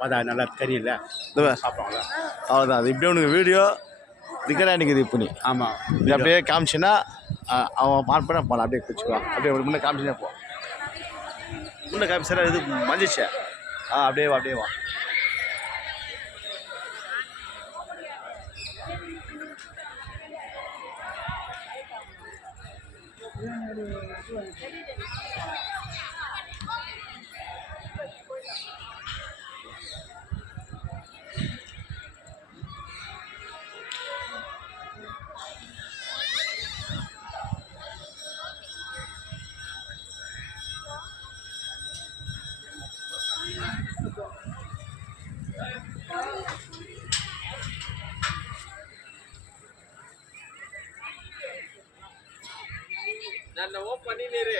பார்த்தா நல்லா தெரியல சாப்பிடுவாங்களா அவ்வளோதான் அது இப்படியே உனக்கு வீடியோ ரிக்கர்ட் ஆகிக்குது இப்போ நீ ஆமாம் இது அப்படியே காமிச்சுன்னா அவன் பார்ப்பன போகலாம் அப்படியே குச்சிக்குவான் அப்படியே முன்னே காமிச்சுனே போ முன்னே காமிச்சா இது மஞ்சிச்சே அப்படியே வா அப்படியே வா நான் பண்ணினேரு